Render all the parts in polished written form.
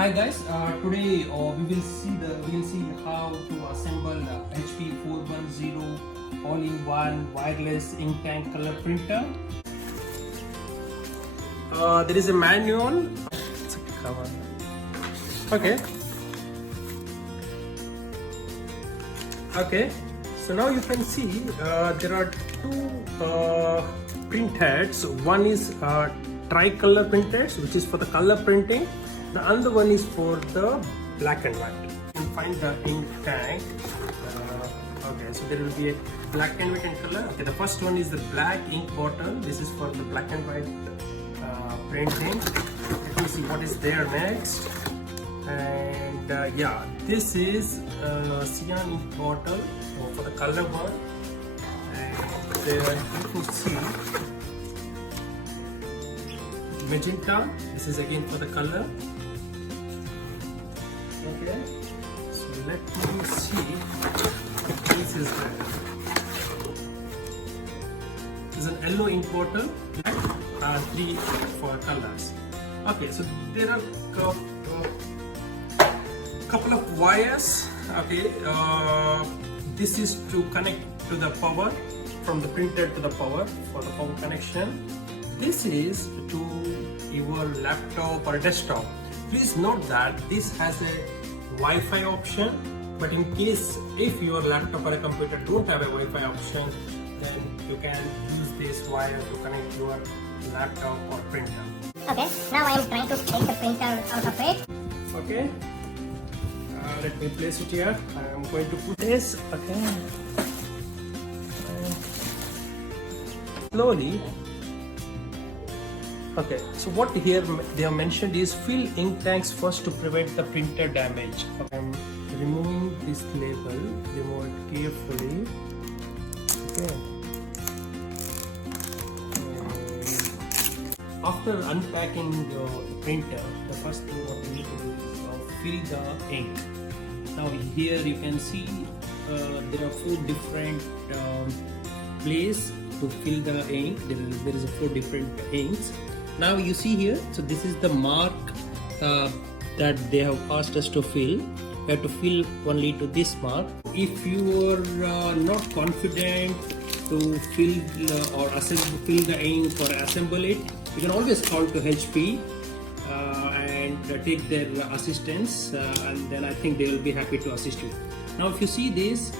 Hi guys, today we will see how to assemble HP 410 all-in-one wireless ink tank color printer. There is a manual. It's a cover. Okay. Okay. So now you can see there are two print heads. One is tricolor print heads, which is for the color printing. The other one is for the black and white. You can find the ink tank. Okay, so there will be a black and white and color. Okay, the first one is the black ink bottle. This is for the black and white printing. Let me see what is there next. And yeah, this is cyan ink bottle for the color one. And you could see magenta. This is again for the color. Okay, so let me see if this is there. This is an yellow ink bottle, three for colors. Okay, so there are couple of wires. Okay, this is to connect to the power, from the printer to the power, for the power connection. This is to your laptop or desktop. Please note that this has a Wi-Fi option, but in case if your laptop or a computer don't have a Wi-Fi option, then you can use this wire to connect your laptop or printer. Okay, now I am trying to take the printer out of it. Okay, let me place it here. I am going to put this. Okay, slowly. Okay, so what here they have mentioned is fill ink tanks first to prevent the printer damage. Okay, I'm removing this label. Remove it carefully. Okay. After unpacking your printer, the first thing what you need to do is fill the ink. Now here you can see there are four different places to fill the ink. There is four different inks. Now you see here, so this is the mark that they have asked us to fill. You have to fill only to this mark. If you are not confident to fill fill the ink or assemble it, you can always call to HP and take their assistance, and then I think they will be happy to assist you. Now if you see this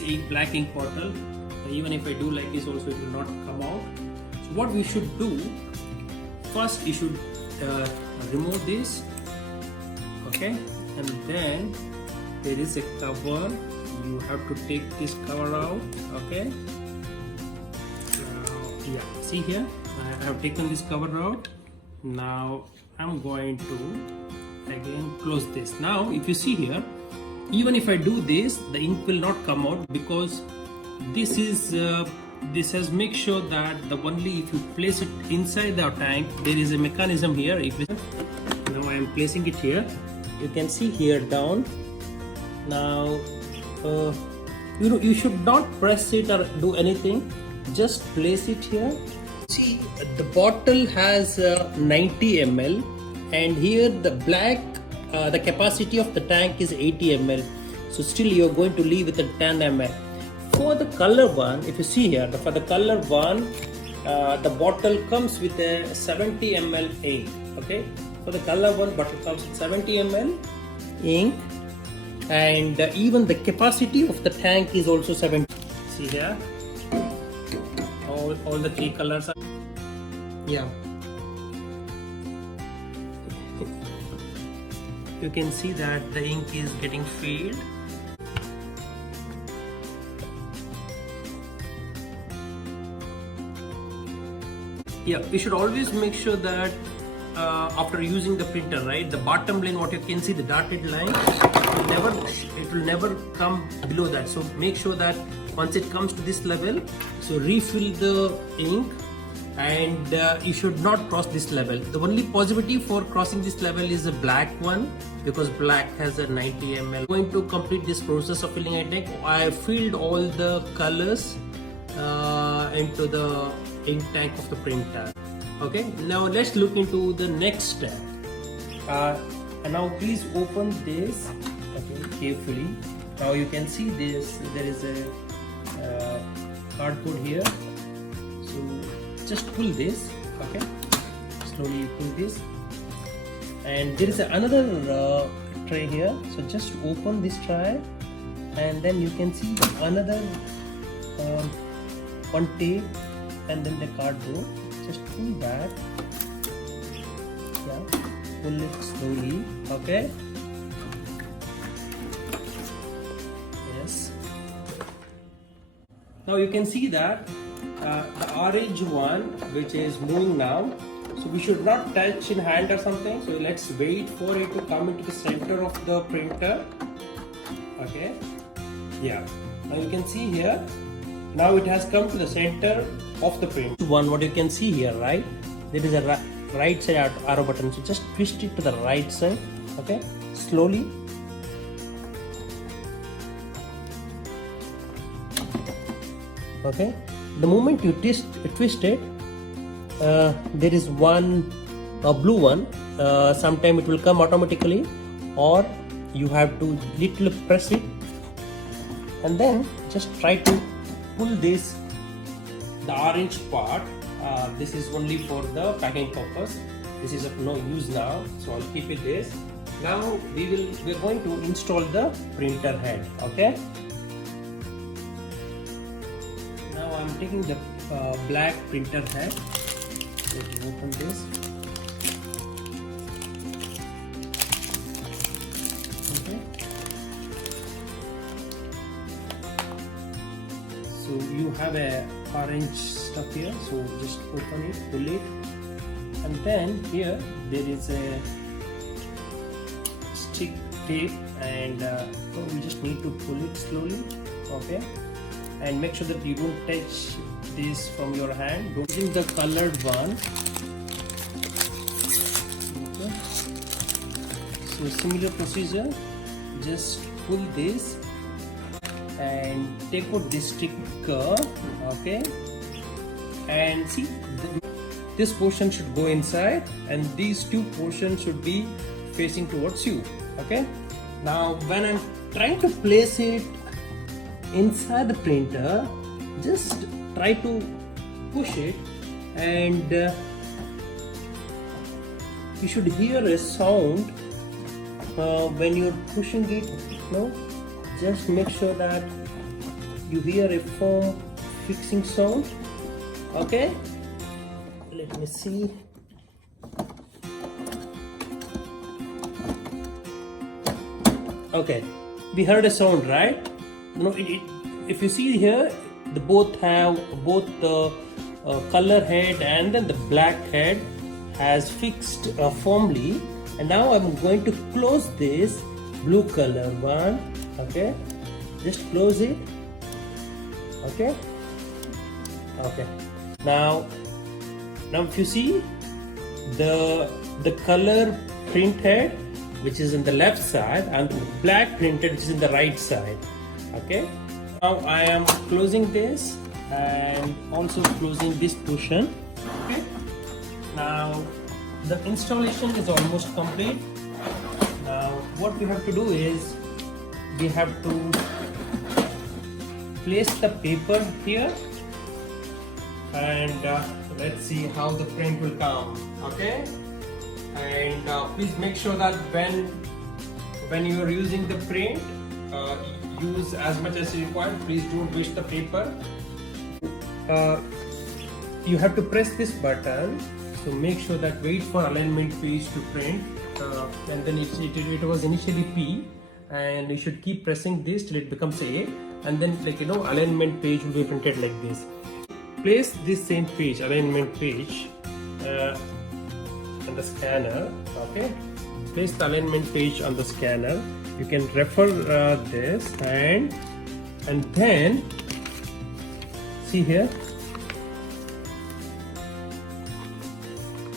ink, black ink bottle, even if I do like this also it will not come out. So what we should do, first you should remove this, okay, and then there is a cover. You have to take this cover out, okay. Yeah, see here I have taken this cover out. Now I'm going to again close this. Now if you see here, even if I do this, the ink will not come out, because this is this has make sure that the only if you place it inside the tank, there is a mechanism here. Now I am placing it here. You can see here down. Now you should not press it or do anything. Just place it here. See, the bottle has 90 ml, and here the black the capacity of the tank is 80 ml. So still you are going to leave with a 10 ml. For the color one, if you see here, for the color one, the bottle comes with a 70 ml ink. Okay, for the color one, bottle comes with 70 ml ink, and even the capacity of the tank is also 70. See here, all the three colors are, yeah. You can see that the ink is getting filled. Yeah, we should always make sure that after using the printer, right, the bottom line, what you can see, the dotted line, it will never come below that. So make sure that once it comes to this level, so refill the ink, and you should not cross this level. The only possibility for crossing this level is the black one, because black has a 90 ml. I'm going to complete this process of filling ink tank. I filled all the colors into the ink tank of the printer. Okay, now let's look into the next step. And now please open this, okay, carefully. Now you can see this, there is a cardboard here, so just pull this, okay, slowly pull this, and there is another tray here, so just open this tray, and then you can see another one tape, and then the cardboard. Just pull back, yeah, pull it slowly, okay. Yes. Now you can see that the orange one, which is moving now, so we should not touch in hand or something, so let's wait for it to come into the center of the printer, okay. Yeah, now you can see here, now it has come to the center of the print one. What you can see here, right, there is a right side arrow button, so just twist it to the right side, okay, slowly. Okay, the moment you twist it, there is one blue one, sometime it will come automatically, or you have to little press it, and then just try to pull this, the orange part. This is only for the packing purpose, this is of no use now, so I'll keep it this. Now we're going to install the printer head, okay. Now I'm taking the black printer head. Let me open this. Okay. So you have a orange stuff here. So just open it, pull it, and then here there is a stick tape, and so we just need to pull it slowly. Okay. And make sure that you don't touch this from your hand. Don't use the colored one. Okay. So similar procedure. Just pull this and take out this sticker. Okay. And see, this portion should go inside, and these two portions should be facing towards you. Okay. Now, when I'm trying to place it inside the printer, just try to push it, and you should hear a sound when you're pushing it. No, just make sure that you hear a foam fixing sound. Okay, let me see. Okay, we heard a sound, right? No, if you see here, the both the color head and then the black head has fixed firmly. And now I'm going to close this blue color one. Okay, just close it. Okay. Okay. Now if you see the color print head, which is in the left side, and the black printed, which is in the right side. Okay, now I am closing this and also closing this portion. Okay, now the installation is almost complete. Now what we have to do is we have to place the paper here, and let's see how the print will come. Okay, and please make sure that when you are using the print, use as much as required. Please don't waste the paper. You have to press this button, so make sure that wait for alignment page to print, and then it was initially P, and you should keep pressing this till it becomes A, and then alignment page will be printed like this. Place this same page, alignment page, on the scanner. Okay, place the alignment page on the scanner. You can refer this, and then see here,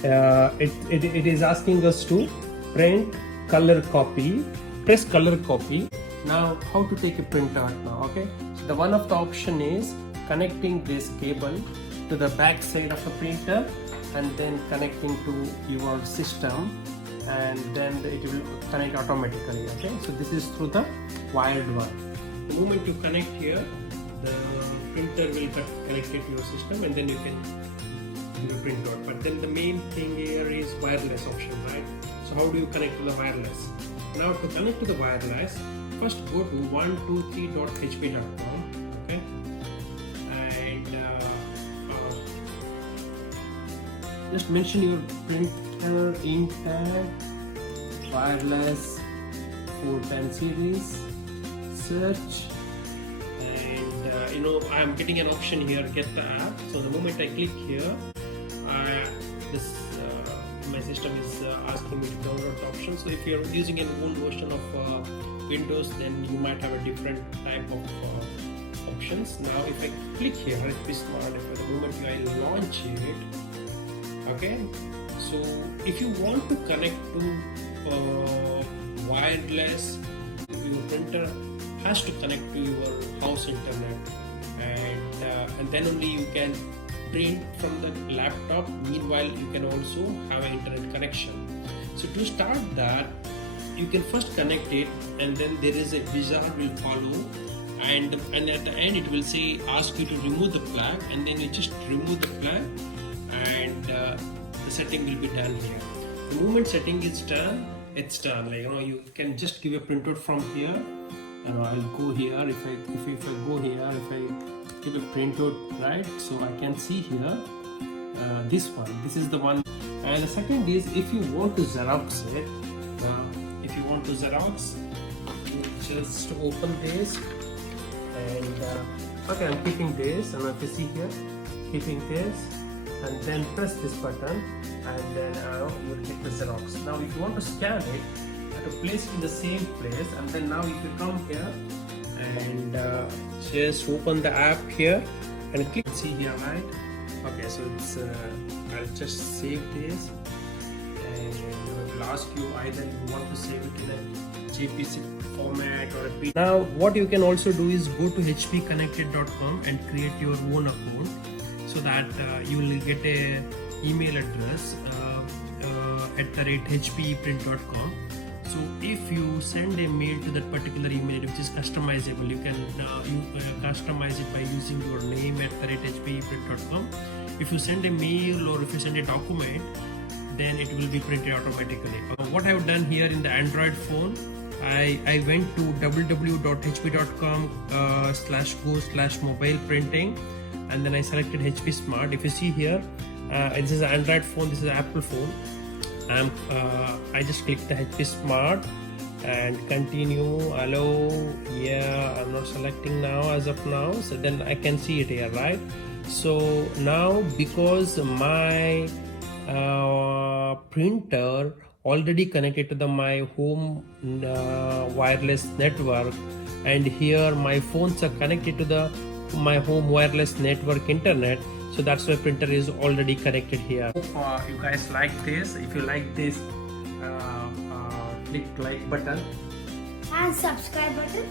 it is asking us to print color copy. Press color copy. Now how to take a printout now? Okay, so the one of the option is connecting this cable to the back side of the printer, and then connecting to your system, and then it will connect automatically. Okay, so this is through the wired one. The moment you connect here, the printer will get connected to your system, and then you can give a printout. But then the main thing here is wireless option, right? So how do you connect to the wireless? Now to connect to the wireless, first go to 123.hp.com. Okay, and just mention your printer Inkpad wireless 410 series, search, and I'm getting an option here, get the app. So the moment I click here, my system is asking me to download the option. So if you're using an old version of Windows, then you might have a different type of options. Now if I click here, HP Smart, if at the moment I launch it, okay, so if you want to connect to wireless, your printer has to connect to your house internet, and then only you can print from the laptop. Meanwhile, you can also have an internet connection. So to start that, you can first connect it, and then there is a wizard will follow, and at the end it will say ask you to remove the plug, and then you just remove the plug, and the setting will be done here. The moment setting is done, it's done. Like, you can just give a printout from here. I'll go here. If I go here, if I give a printout, right? So I can see here this one. This is the one. And the second is, if you want to Xerox it, you just open this, and okay, I'm keeping this, and if you see here, keeping this, and then press this button, and then you will get the Xerox. Now if you want to scan it, you have to place it in the same place, and then now if you come here and just open the app here and click, see here, right? Okay, so it's I'll just save this, and it will ask you either you want to save it in a JPG format or a PDF. Now what you can also do is go to hpconnected.com and create your own account, so that you will get a email address @hpeprint.com. So if you send a mail to that particular email which is customizable, you can customize it by using your name @hpeprint.com. If you send a mail or if you send a document, then it will be printed automatically. What I have done here in the Android phone, I went to www.hp.com/go/mobile printing, and then I selected HP Smart. If you see here, this is an Android phone, this is an Apple phone. I just click the HP Smart and continue, allow, yeah, I'm not selecting now as of now, so then I can see it here, right? So now, because my printer already connected to my home wireless network, and here my phones are connected to my home wireless network internet, so that's why printer is already connected here. Hope you guys like this. If you like this, click like button and subscribe button.